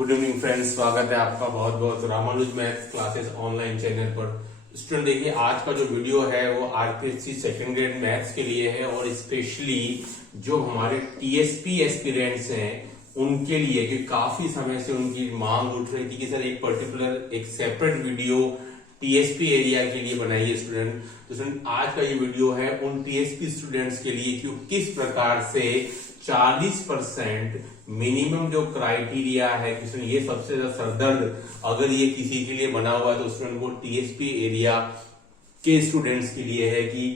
Good evening friends, स्वागत है आपका बहुत बहुत Ramanuj maths classes online channel पर। स्टूडेंट देखिए, आज का जो वीडियो है वो आरपीएससी सेकंड ग्रेड मैथ्स के लिए है और स्पेशली जो हमारे टीएसपी एस्पिरेंट्स हैं उनके लिए, कि काफी समय से उनकी मांग उठ रही थी कि सर एक पर्टिकुलर एक सेपरेट वीडियो टीएसपी एरिया के लिए बनाइए स्टूडेंट। तो स्टूडेंट आज का ये वीडियो है उन टीएसपी स्टूडेंट्स के लिए कि किस प्रकार से 40% मिनिमम जो क्राइटेरिया है कि ये सबसे ज्यादा सरदर्द अगर ये किसी के लिए बना हुआ है तो स्टूडेंट वो टीएसपी एरिया के स्टूडेंट्स के लिए है कि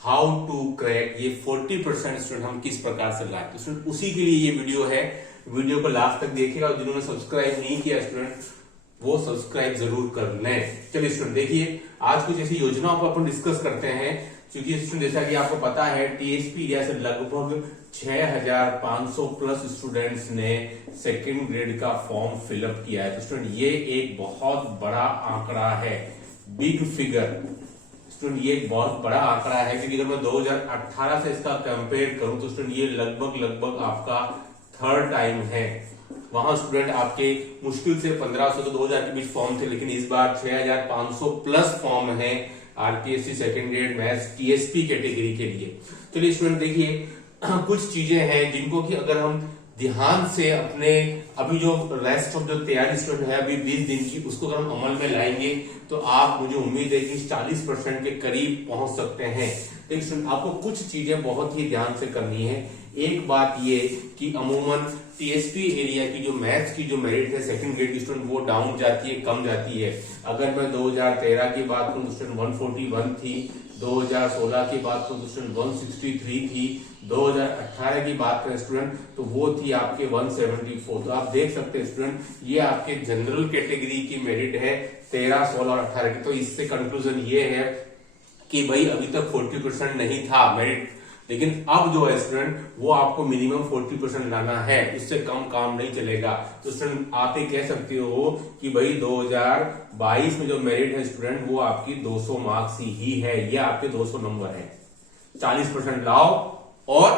हाउ टू क्रैक ये 40% स्टूडेंट हम किस प्रकार से लाए। तो स्टूडेंट उसी के लिए ये वीडियो है, वीडियो को लास्ट तक देखिएगा और जिन्होंने सब्सक्राइब नहीं किया स्टूडेंट वो सब्सक्राइब जरूर कर लें। चलिए स्टूडेंट देखिए, आज कुछ ऐसी योजनाओं पर अपन डिस्कस करते हैं क्योंकि स्टूडेंट जैसा कि आपको पता है टीएसपी एरिया से लगभग 6500 प्लस स्टूडेंट्स ने सेकंड ग्रेड का फॉर्म फिलअप किया है। तो स्टूडेंट ये एक बहुत बड़ा आंकड़ा है, बिग फिगर। स्टूडेंट ये एक बहुत बड़ा आंकड़ा है क्योंकि अगर मैं 2018 से इसका कंपेयर करूं तो स्टूडेंट ये लगभग आपका थर्ड टाइम है। वहां स्टूडेंट आपके मुश्किल से 1500 तो 2000 के बीच फॉर्म थे, लेकिन इस बार 6500 प्लस फॉर्म है RPSC second grade maths TSP category के लिए। चलिए स्टूडेंट देखिए, कुछ चीजें हैं जिनको कि अगर हम ध्यान से अपने अभी जो रेस्ट ऑफ जो तैयारी स्टूडेंट है अभी 20 दिन की, उसको अगर हम अमल में लाएंगे तो आप, मुझे उम्मीद है कि 40% के करीब पहुंच सकते हैं। देखिए स्टूडेंट, आपको कुछ चीजें बहुत ही ध्यान से करनी है। एक बात ये कि अमूमन टीएसपी एरिया की जो मैथ्स की जो मेरिट है सेकंड ग्रेड की स्टूडेंट वो डाउन जाती है, कम जाती है। अगर मैं 2013 की बात करूं तो स्टूडेंट 141 थी, 2016 की बात करूं तो स्टूडेंट 163 थी, 2018 की बात करें स्टूडेंट तो वो थी आपके 174। तो आप देख सकते हैं स्टूडेंट ये आपके जनरल कैटेगरी की मेरिट है 13, 16 और 18 की। तो इससे कंक्लूजन ये है कि भाई अभी तक 40% नहीं था मेरिट, लेकिन अब जो है स्टूडेंट वो आपको मिनिमम 40% लाना है, इससे कम काम नहीं चलेगा। तो स्टूडेंट आप ये कह सकते हो कि भाई 2022 में जो मेरिट है स्टूडेंट वो आपकी 200 मार्क्स ही है, ये आपके 200 नंबर है। 40% लाओ और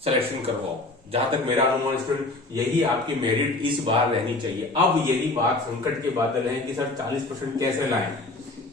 सिलेक्शन करवाओ। जहां तक मेरा अनुमान स्टूडेंट यही आपकी मेरिट इस बार रहनी चाहिए। अब यही बात संकट के बादल है कि सर 40% कैसे लाएं,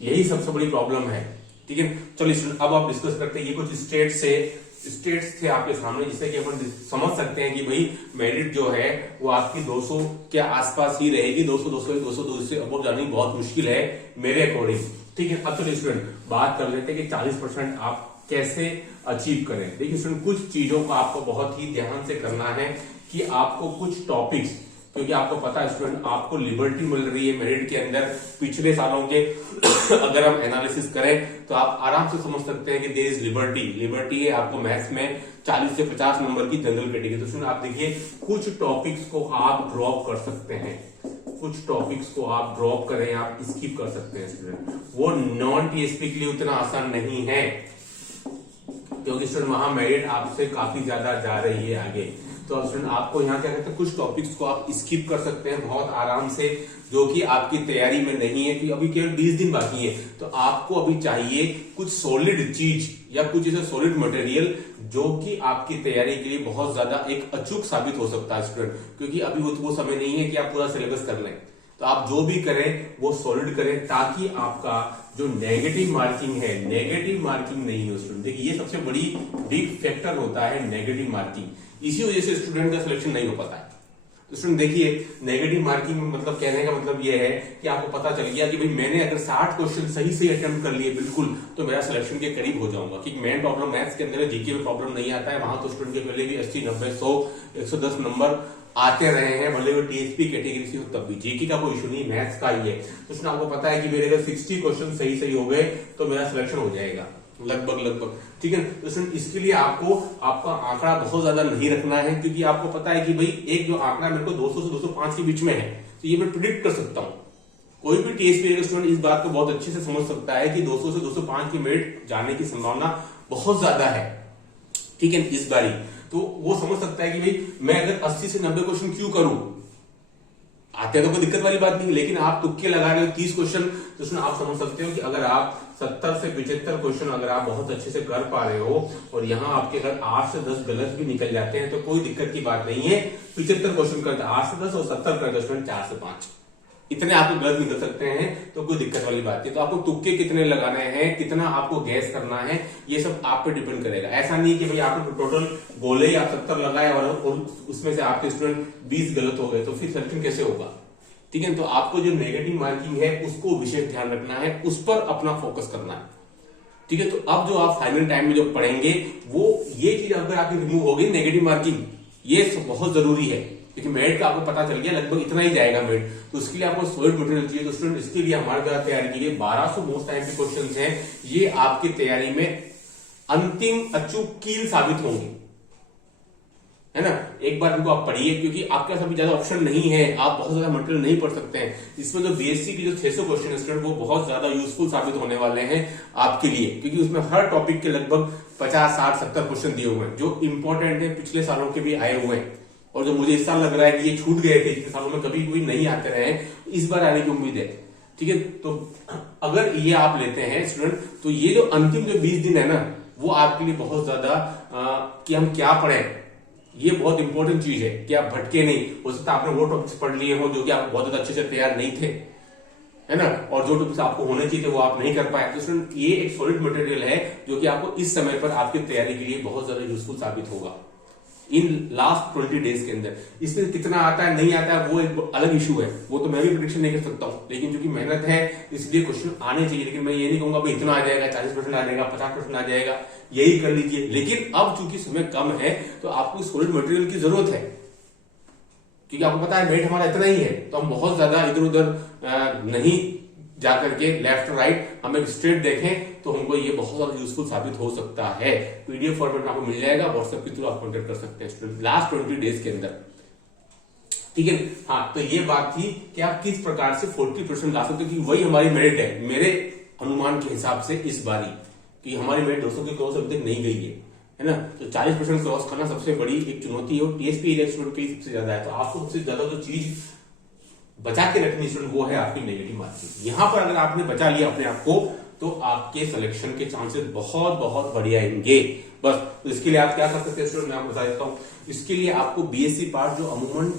यही सबसे बड़ी प्रॉब्लम है। ठीक है, चलिए स्टूडेंट अब आप डिस्कस करते हैं। ये कुछ स्टेट्स थे आपके सामने जिससे कि अपन समझ सकते हैं कि भाई मेरिट जो है वो आपकी 200 के आसपास ही रहेगी। 200 से अब जानी बहुत मुश्किल है मेरे अकॉर्डिंग। ठीक है, अब चलिए स्टूडेंट बात कर लेते हैं कि 40% आप कैसे अचीव करें। देखिए स्टूडेंट, कुछ चीजों को आपको बहुत ही ध्यान से करना है कि आपको कुछ टॉपिक्स, क्योंकि आपको पता है स्टूडेंट आपको लिबर्टी मिल रही है मेरिट के अंदर पिछले सालों के अगर हम एनालिसिस करें तो आप आराम से समझ सकते हैं कि देयर इज लिबर्टी है आपको मैथ्स में 40 से 50 नंबर की जनरल कैटेगरी। तो स्टूडेंट आप देखिए कुछ टॉपिक्स को आप ड्रॉप कर सकते हैं, कुछ टॉपिक्स को आप ड्रॉप करें, आप स्किप कर सकते हैं स्टूडेंट। वो नॉन टीएसपी के लिए उतना आसान नहीं है क्योंकि स्टूडेंट वहां मेरिट आपसे काफी ज्यादा जा रही है आगे। तो स्टूडेंट आपको यहाँ क्या कहते हैं, कुछ टॉपिक्स को आप स्किप कर सकते हैं बहुत आराम से, जो कि आपकी तैयारी में नहीं है, क्योंकि अभी केवल 20 दिन बाकी है। तो आपको अभी चाहिए कुछ सॉलिड चीज या कुछ ऐसा सॉलिड मटेरियल जो कि आपकी तैयारी के लिए बहुत ज्यादा एक अचूक साबित हो सकता है स्टूडेंट, क्योंकि अभी वो समय नहीं है कि आप पूरा सिलेबस कर लें। तो आप जो भी करें वो सॉलिड करें ताकि आपका जो नेगेटिव मार्किंग है, नेगेटिव मार्किंग नहीं हो स्टूडेंट। देखिए ये सबसे बड़ी बिग फैक्टर होता है नेगेटिव मार्किंग, इसी वजह से स्टूडेंट का सिलेक्शन नहीं हो पाता है। तो स्टूडेंट देखिए नेगेटिव मार्किंग मतलब कहने का मतलब ये है कि आपको पता चल गया कि भाई मैंने अगर 60 क्वेश्चन सही अटेम्प्ट कर लिए बिल्कुल तो मेरा सिलेक्शन के करीब हो जाऊंगा। क्योंकि मेन प्रॉब्लम मैथ्स के अंदर जीके में प्रॉब्लम नहीं आता है, वहां तो स्टूडेंट के पहले भी 80, 90, 100, 110 नंबर आते रहे हैं, भले वो टीएसपी कैटेगरी से हो तब भी। जीके का कोई इशू नहीं, मैथ्स का ही है। तो उसमें आपको पता है कि मेरे अगर 60 क्वेश्चन सही हो गए तो मेरा सिलेक्शन हो जाएगा लगभग। ठीक है, तो इसके लिए आपको आपका आंकड़ा बहुत ज्यादा नहीं रखना है, क्योंकि आपको पता है कि भाई एक जो आंकड़ा मेरे को 200 से 205 के बीच में है, तो ये मैं प्रिडिक्ट कर सकता हूं। कोई भी टीएसपी का स्टूडेंट इस बात को बहुत अच्छे से समझ सकता है कि 200 से 205 की मेरिट जाने की संभावना बहुत ज्यादा है। ठीक है, इस बारी तो वो समझ सकता है कि भाई मैं अगर 80 से 90 क्वेश्चन क्यों करूं, आते हैं तो कोई दिक्कत वाली बात नहीं, लेकिन आप तुक्के लगा रहे हो 30 क्वेश्चन, तो उसमें आप समझ सकते हो कि अगर आप 70 से 75 क्वेश्चन अगर आप बहुत अच्छे से कर पा रहे हो और यहाँ आपके अगर 8 से 10 गलत भी निकल जाते हैं तो कोई दिक्कत की बात नहीं है। 75 क्वेश्चन करते 8 से 10 और 70 करते स्टूडेंट 4 से 5, इतने आपको गलत निकल सकते हैं तो कोई दिक्कत वाली बात नहीं। तो आपको तुक्के कितने लगाने हैं, कितना आपको गैस करना है, ये सब आप पे डिपेंड करेगा। ऐसा नहीं कि भाई आपने टोटल बोले ही आप 70 लगाए और उसमें से आपके स्टूडेंट 20 गलत हो गए तो फिर सिलेक्शन कैसे होगा। ठीक है, तो आपको जो नेगेटिव मार्किंग है उसको विशेष ध्यान रखना है, उस पर अपना फोकस करना है। ठीक है, तो अब जो आप फाइनल टाइम में जो पढ़ेंगे वो ये चीज अगर आपकी रिमूव होगी नेगेटिव मार्किंग, ये बहुत जरूरी है क्योंकि मेरिट का आपको पता चल गया लगभग इतना ही जाएगा मेरिट। तो उसके लिए आपको सॉलिड मटेरियल चाहिए। तो स्टूडेंट इसके लिए हमारे द्वारा तैयारी की गई 1200 मोस्ट टाइप के क्वेश्चन हैं, ये आपकी तैयारी में अंतिम अचूक कील साबित होंगे, है ना। एक बार इनको आप पढ़िए क्योंकि आपके पास अभी ज्यादा ऑप्शन नहीं है, आप बहुत ज्यादा मटेरियल नहीं पढ़ सकते हैं। इसमें जो बीएससी की जो 600 क्वेश्चन स्टूडेंट वो बहुत ज्यादा यूजफुल साबित होने वाले हैं आपके लिए, क्योंकि उसमें हर टॉपिक के लगभग 50, 60, 70 क्वेश्चन दिए हुए हैं जो इंपॉर्टेंट है, पिछले सालों के भी आए हुए हैं और जो मुझे इस साल लग रहा है कि ये छूट गए थे, पिछले सालों में कभी कोई नहीं आते रहे, इस बार आने की उम्मीद है। ठीक है, तो अगर ये आप लेते हैं स्टूडेंट तो ये जो अंतिम जो 20 दिन है ना वो आपके लिए बहुत ज्यादा कि हम क्या पढ़ें, ये बहुत इंपॉर्टेंट चीज है कि आप भटके नहीं। हो सकता है आपने वो टॉपिक्स पढ़ लिए हो जो कि आप बहुत ज्यादा अच्छे से तैयार नहीं थे, है ना, और जो टॉपिक्स आपको होने चाहिए थे वो आप नहीं कर पाए। तो स्टूडेंट ये एक सॉलिड मटेरियल है जो कि आपको इस समय पर आपकी तैयारी के लिए बहुत ज्यादा यूजफुल साबित होगा इन लास्ट 20 डेज के अंदर। इसमें कितना आता है नहीं आता है वो एक अलग इशू है, वो तो मैं भी प्रेडिक्शन नहीं कर सकता हूँ, लेकिन क्योंकि मेहनत है इसलिए क्वेश्चन आने चाहिए। लेकिन मैं ये नहीं कहूंगा भाई इतना आ जाएगा, 40% आ जाएगा, 50% आ जाएगा, यही कर लीजिए। लेकिन अब चूंकि समय कम है तो आपको सॉलिड मटेरियल की जरूरत है क्योंकि आपको पता है वेट हमारा इतना ही है, तो हम बहुत ज्यादा इधर उधर नहीं जाकर के लेफ्ट राइट हम एक स्ट्रेट देखें तो हमको ये बहुत ज्यादा यूजफुल साबित हो सकता है। पीडीएफ फॉर्मेट में आपको मिल जाएगा, व्हाट्सएप के थ्रू आप कॉन्टेक्ट कर सकते हैं स्टूडेंट लास्ट 20 डेज के अंदर। ठीक है, हाँ, तो ये बात थी कि आप किस प्रकार से 40% ला सकते हो, क्योंकि वही हमारी मेरिट है मेरे अनुमान के हिसाब से इस बारी कि हमारी मेरिट 200 के क्रॉस अभी तक नहीं गई है ना। तो 40% क्रॉस करना सबसे बड़ी एक चुनौती है और टीएसपी एरिया स्टूडेंट के लिए सबसे ज्यादा है। तो आपको सबसे ज्यादा जो चीज बचा के रखनी स्टूडेंट वो है आपकी नेगेटिव मार्किंग। यहां पर अगर आपने बचा लिया अपने आप को तो आपके सिलेक्शन के चांसेस बहुत बहुत बढ़िया आएंगे। बस तो इसके लिए आप क्या कर सकते हैं स्टूडेंट, मैं आपको बता देता हूं। इसके लिए आपको बीएससी पार्ट जो अमूमन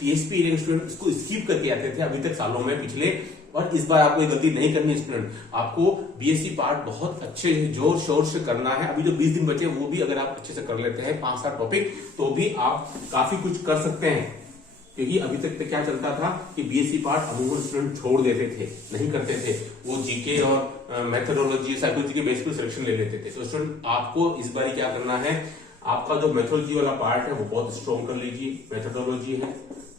टीएसपी एरिया स्टूडेंट इसको स्किप करके आते थे अभी तक सालों में पिछले, और इस बार आपको ये गलती नहीं करनी स्टूडेंट। आपको बीएससी पार्ट बहुत अच्छे जोर शोर से करना है। अभी जो 20 दिन बचे वो भी अगर आप अच्छे से कर लेते हैं 5-7 टॉपिक तो भी आप काफी कुछ कर सकते हैं। क्योंकि अभी तक तो क्या चलता था कि बीएससी पार्ट अमूमन स्टूडेंट छोड़ देते थे, नहीं करते थे, वो जीके और मेथोडोलॉजी साइकोलॉजी के बेस पर सिलेक्शन ले लेते थे। तो स्टूडेंट आपको इस बार क्या करना है, आपका जो मेथोडोलॉजी वाला पार्ट है वो बहुत स्ट्रॉन्ग कर लीजिए, मेथोडोलॉजी है।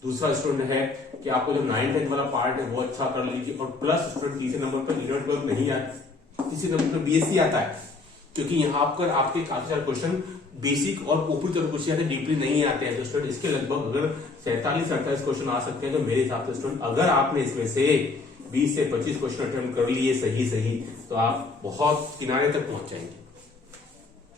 दूसरा स्टूडेंट है कि आपको जो 9th-10th वाला पार्ट है वो अच्छा कर लीजिए, और प्लस स्टूडेंट तीसरे नंबर पर यूनिट 12 नहीं आता, तीसरे नंबर पर बीएससी आता है, क्योंकि यहाँ पर आपके काफी सारे क्वेश्चन बेसिक और ऊपरी तरफ क्वेश्चन आते हैं, डीपली नहीं आते हैं। तो स्टूडेंट इसके लगभग अगर 47-48 क्वेश्चन आ सकते हैं तो मेरे हिसाब से स्टूडेंट अगर आपने इसमें से 20 से 25 क्वेश्चन अटेम्प्ट कर लिए सही तो आप बहुत किनारे तक पहुंच जाएंगे।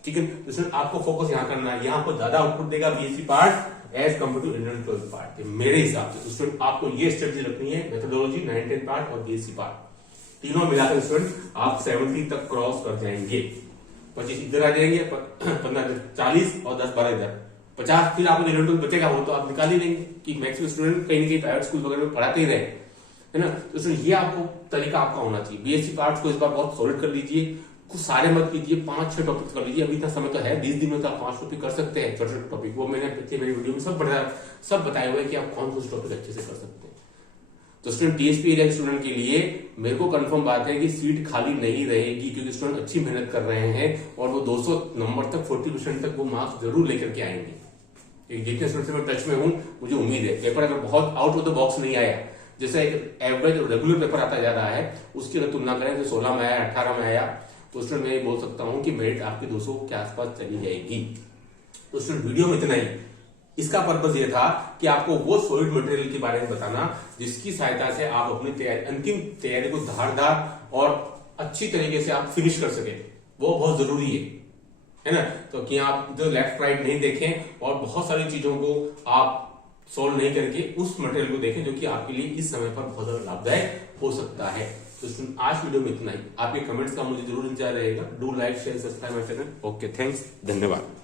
ठीक है, तो स्टूडेंट आपको फोकस यहाँ करना है, यहाँ आपको ज्यादा आउटपुट देगा BSc part as compare to Indian 12th part मेरे हिसाब से। तो स्टूडेंट आपको ये स्ट्रेटजी रखनी है, मेथोडोलॉजी, 9th-10th पार्ट और बीएससी पार्ट तीनों मिलाकर स्टूडेंट आप 70 तक क्रॉस कर जाएंगे। 25 इधर आ जाएंगे, 15 40 और 10-12 इधर 50, फिर आपको रिलेटिव बचेगा वो तो आप निकाल ही लेंगे कि मैक्सिमम स्टूडेंट कहीं ना कहीं प्राइवेट स्कूल वगैरह में पढ़ाते ही रहे, है ना। तो स्टूडेंट ये आपको तरीका आपका होना चाहिए। बीएससी पार्ट को इस बार बहुत सॉलिड कर लीजिए, कुछ सारे मत कीजिए, 5-6 टॉपिक कर लीजिए। अभी इतना समय तो है, 20 दिन में तो आप 5 टॉपिक कर सकते हैं, छोटे-छोटे टॉपिक। वो मैंने पिछले मेरी वीडियो में सब बताए हुए कि आप कौन से टॉपिक अच्छे से कर सकते हैं। तो स्टूडेंट टीएसपी एरिया स्टूडेंट के लिए मेरे को कंफर्म बात है कि सीट खाली नहीं रहेगी, क्योंकि स्टूडेंट अच्छी मेहनत कर रहे हैं और वो 200 नंबर तक 40% तक वो मार्क्स जरूर लेकर के आएंगे। जितने स्टूडेंट से मैं टच में हूं मुझे उम्मीद है पेपर अगर बहुत आउट ऑफ द बॉक्स नहीं आया, जैसे एक एवरेज और रेगुलर पेपर आता जा रहा है उसकी अगर तुलना करें तो 16 में आया, 18 में आया, तो स्टूडेंट मैं ये बोल सकता हूं कि मेरिट आपकी 200 के आसपास चली जाएगी। तो स्टूडेंट वीडियो में इतना ही। इसका पर्पस ये था कि आपको वो सॉलिड मटेरियल के बारे में बताना जिसकी सहायता से आप अपनी अंतिम तैयारी को धारदार और अच्छी तरीके से आप फिनिश कर सके। वो बहुत जरूरी है ना। तो कि आप जो लेफ्ट राइट नहीं देखें और बहुत सारी चीजों को आप सॉल्व नहीं करके उस मटेरियल को देखें जो कि आपके लिए इस समय पर बहुत ज्यादा लाभदायक हो सकता है। तो आज वीडियो में इतना ही। आपके कमेंट्स का मुझे जरूर इंतजार रहेगा। Do like share subscribe my channel. Okay, thanks, धन्यवाद।